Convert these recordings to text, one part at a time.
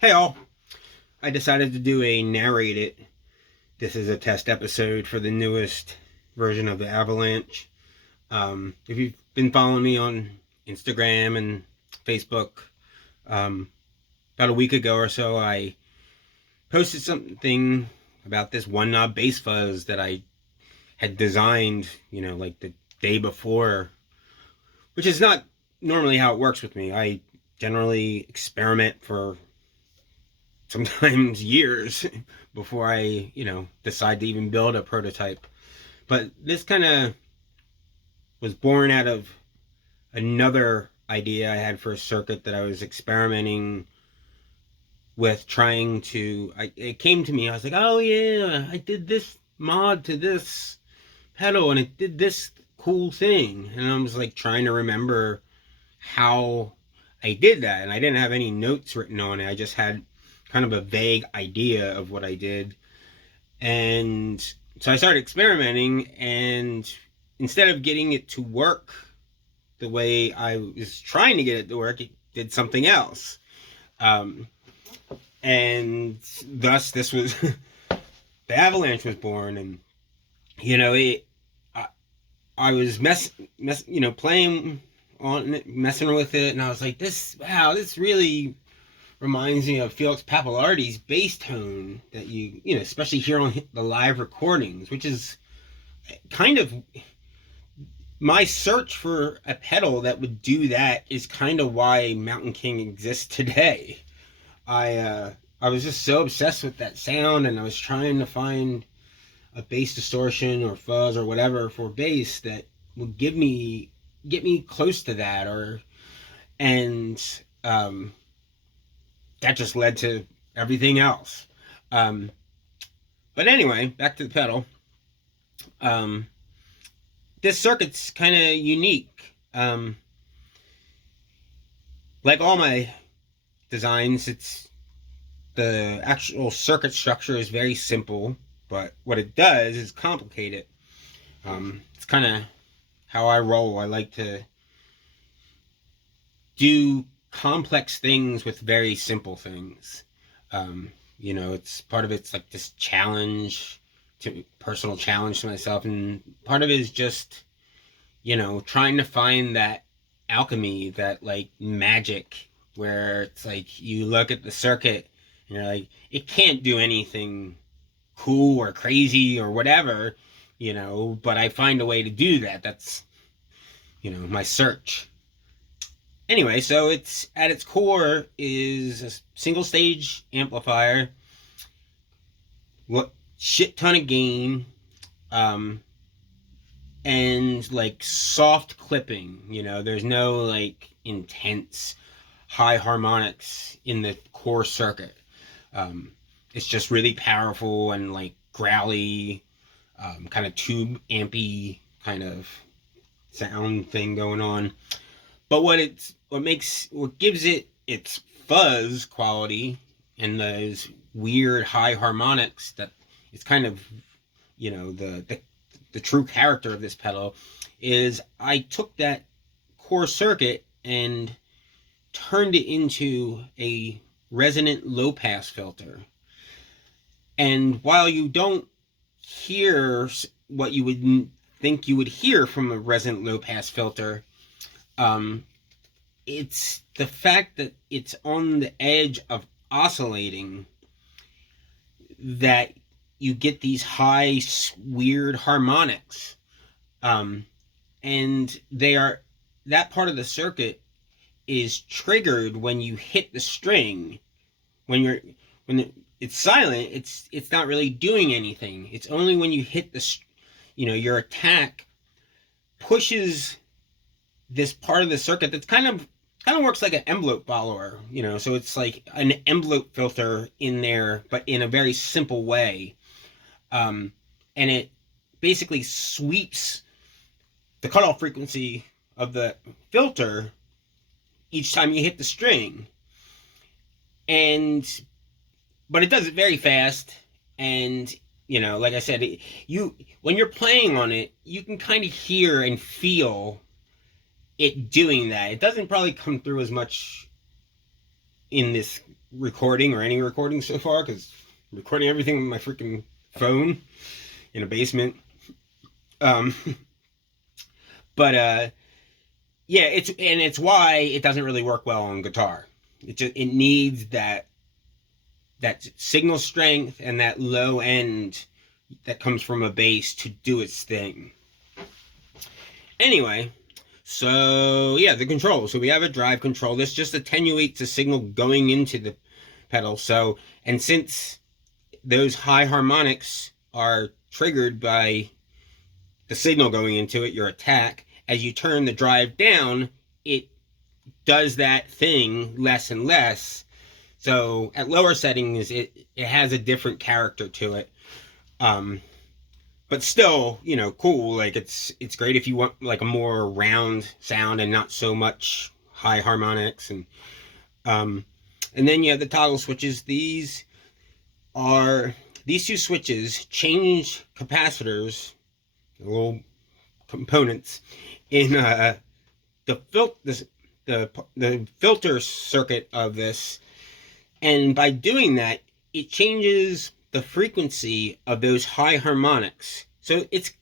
Hey all, I decided to do a narrate it. This is a test episode for the newest version of the Avalanche. If you've been following me on Instagram and Facebook, about a week ago or so, I posted something about this one knob bass fuzz that I had designed, like the day before, which is not normally how it works with me. I generally experiment for sometimes years before I, decide to even build a prototype. But this kind of was born out of another idea I had for a circuit that I was experimenting with, trying to. It came to me. I was like, oh yeah, I did this mod to this pedal, and it did this cool thing. And I was like trying to remember how I did that, and I didn't have any notes written on it. I just had kind of a vague idea of what I did. And so I started experimenting, and instead of getting it to work the way I was trying to get it to work, it did something else. And thus, this was the Avalanche was born. And I was playing on it, messing with it, and I was like, this really reminds me of Felix Pappalardi's bass tone that especially hear on the live recordings, which is kind of my search for a pedal that would do that is kind of why Mountain King exists today. I was just so obsessed with that sound, and I was trying to find a bass distortion or fuzz or whatever for bass that would get me close to that, and that just led to everything else. But anyway, back to the pedal. This circuit's kind of unique. Like all my designs, the actual circuit structure is very simple, but what it does is complicate it. It's kind of how I roll. I like to do complex things with very simple things. It's part of it's like this personal challenge to myself, and part of it is just, trying to find that alchemy, that like magic, where it's like you look at the circuit and you're like, it can't do anything cool or crazy or whatever, but I find a way to do that. That's, my search. Anyway, so it's at its core is a single stage amplifier, what shit ton of gain, and like soft clipping. There's no like intense high harmonics in the core circuit. It's just really powerful and like growly, kind of tube ampy kind of sound thing going on. But what gives it its fuzz quality and those weird high harmonics that it's kind of, the true character of this pedal is I took that core circuit and turned it into a resonant low pass filter. And while you don't hear what you would think you would hear from a resonant low pass filter, it's the fact that it's on the edge of oscillating that you get these high, weird harmonics. And that part of the circuit is triggered when you hit the string. When it's silent, it's not really doing anything. It's only when you hit your attack pushes this part of the circuit that's kind of works like an envelope follower, so it's like an envelope filter in there, but in a very simple way. And it basically sweeps the cutoff frequency of the filter each time you hit the string. But it does it very fast, and like I said, when you're playing on it, you can kind of hear and feel it doing that. It doesn't probably come through as much in this recording or any recording so far, because I'm recording everything with my freaking phone in a basement. But yeah, it's why it doesn't really work well on guitar. It needs that signal strength and that low end that comes from a bass to do its thing. Anyway, so yeah, the control. So we have a drive control. This just attenuates the signal going into the pedal. So, and since those high harmonics are triggered by the signal going into it, your attack, as you turn the drive down, it does that thing less and less. So at lower settings, it has a different character to it. But still, you know, cool. Like it's great if you want like a more round sound and not so much high harmonics. And then you have the toggle switches. These two switches change capacitors, the little components in the filter circuit of this, and by doing that, it changes the frequency of those high harmonics. So it's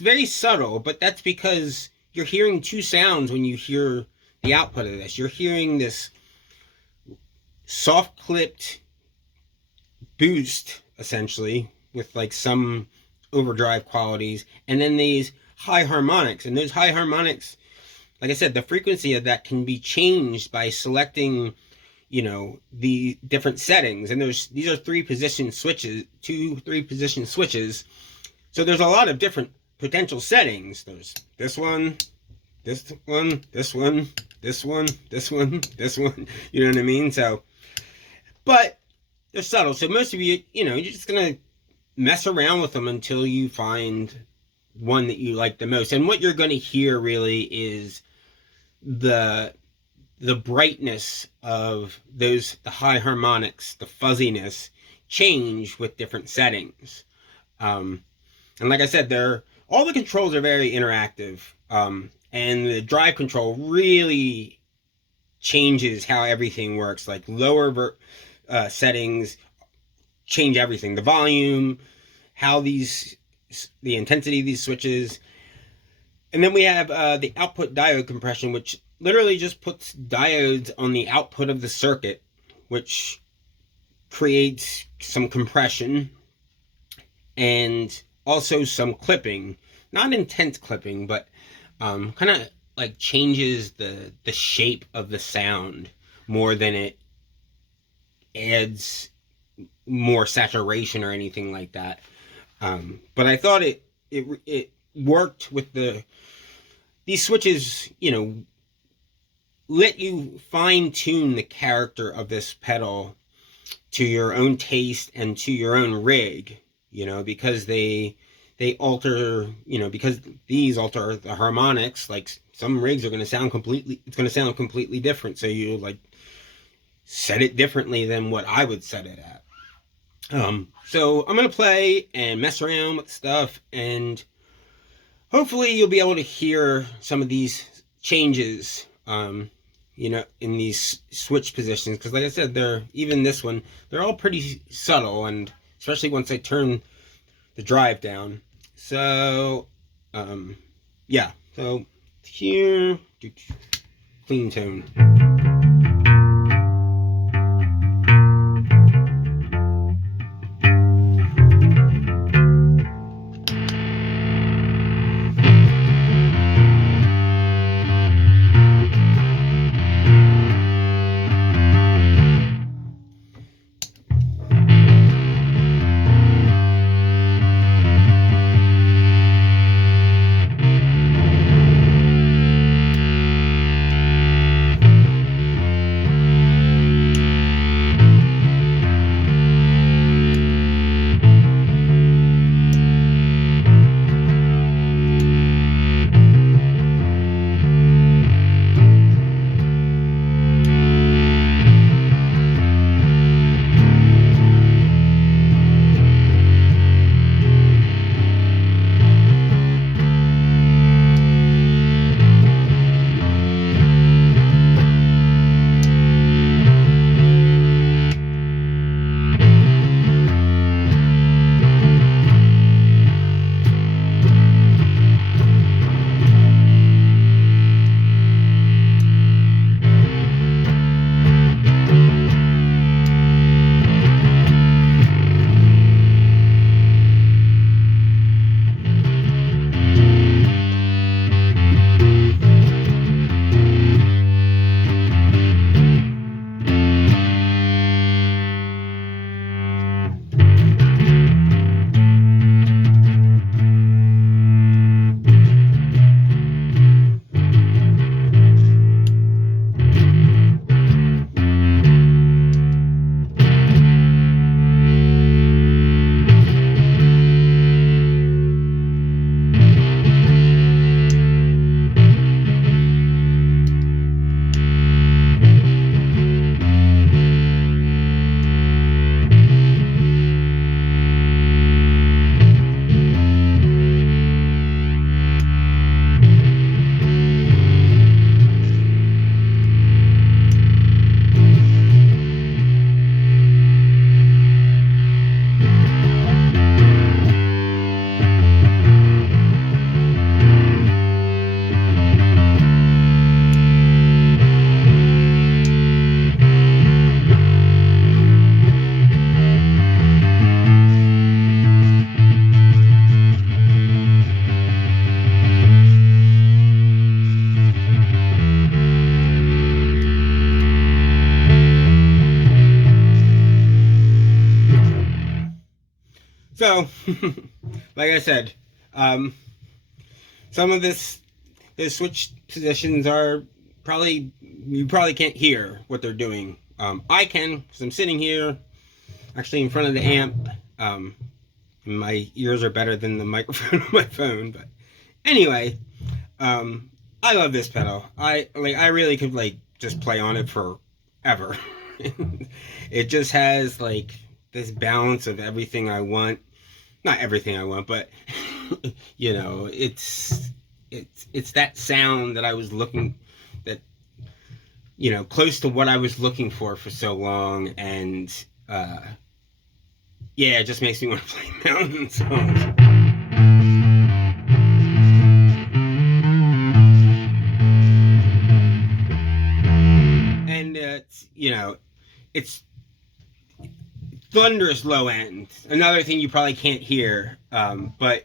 very subtle, but that's because you're hearing two sounds when you hear the output of this. You're hearing this soft clipped boost, essentially, with like some overdrive qualities, and then these high harmonics. And those high harmonics, like I said, the frequency of that can be changed by selecting, you know, the different settings. And these are 3-position switches, 3-position switches. So there's a lot of different potential settings. There's this one, this one, this one, this one, this one, this one. You know what I mean? So, but they're subtle. So most of you, you know, you're just gonna mess around with them until you find one that you like the most. And what you're going to hear really is the brightness of the high harmonics, the fuzziness change with different settings. And like I said, all the controls are very interactive. And the drive control really changes how everything works. Like lower settings change everything. The volume, the intensity of these switches. And then we have the output diode compression, which literally just puts diodes on the output of the circuit, which creates some compression and also some clipping. Not intense clipping, but kind of like changes the shape of the sound more than it adds more saturation or anything like that. But I thought it worked with these switches, you know, let you fine tune the character of this pedal to your own taste and to your own rig, you know, because they alter, you know, because these alter the harmonics. Like some rigs are going to sound completely different. So you like set it differently than what I would set it at. So I'm going to play and mess around with stuff, and hopefully you'll be able to hear some of these changes, you know, in these switch positions. Because like I said, even this one, they're all pretty subtle, and especially once I turn the drive down. So, yeah. So here, clean tone. So, like I said, some of the switch positions are you probably can't hear what they're doing. I can, because I'm sitting here, actually in front of the amp. My ears are better than the microphone on my phone, but anyway, I love this pedal. I really could just play on it forever. It just has this balance of everything I want. Not everything I want, but it's that sound that I was looking, that close to what I was looking for so long, and yeah, it just makes me want to play mountain songs. And it's thunderous low end. Another thing you probably can't hear, but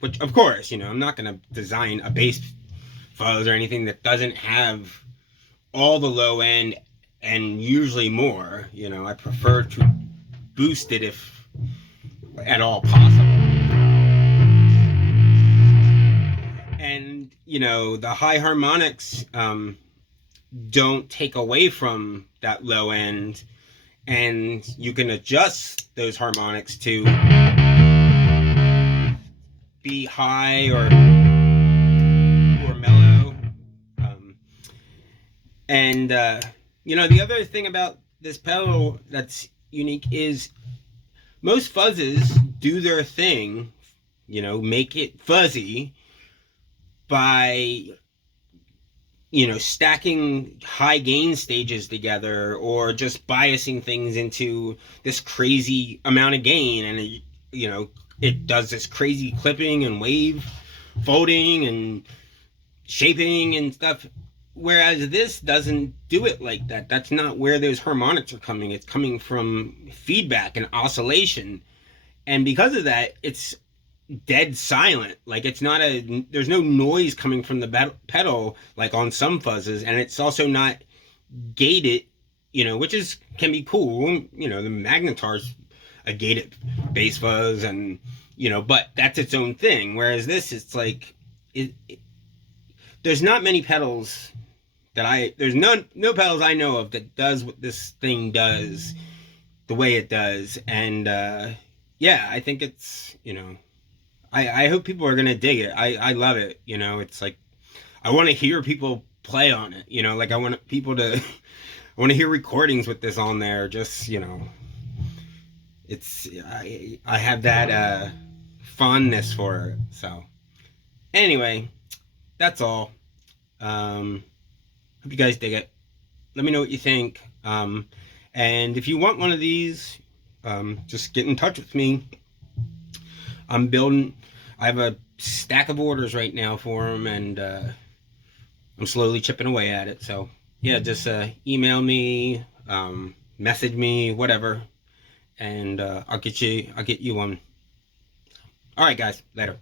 which of course, I'm not gonna design a bass fuzz or anything that doesn't have all the low end and usually more. I prefer to boost it if at all possible. And the high harmonics don't take away from that low end, and you can adjust those harmonics to be high or mellow. And the other thing about this pedal that's unique is most fuzzes do their thing, make it fuzzy by stacking high gain stages together, or just biasing things into this crazy amount of gain, and it does this crazy clipping and wave folding and shaping and stuff, whereas this doesn't do it like that. That's not where those harmonics are coming. It's coming from feedback and oscillation, and because of that, it's dead silent. It's not there's no noise coming from the pedal like on some fuzzes, and it's also not gated, which can be cool. The Magnetar's a gated bass fuzz, and but that's its own thing. Whereas this, it's there's not many pedals there's no pedals I know of that does what this thing does the way it does. And yeah, I think it's I hope people are gonna dig it. I love it. It's I want to hear people play on it. I want people to I want to hear recordings with this on there. Just it's I have that fondness for it. So anyway, that's all. Hope you guys dig it. Let me know what you think. And if you want one of these, just get in touch with me. I'm building. I have a stack of orders right now for them, and I'm slowly chipping away at it. So yeah, just email me, message me, whatever, and I'll get you one. All right, guys. Later.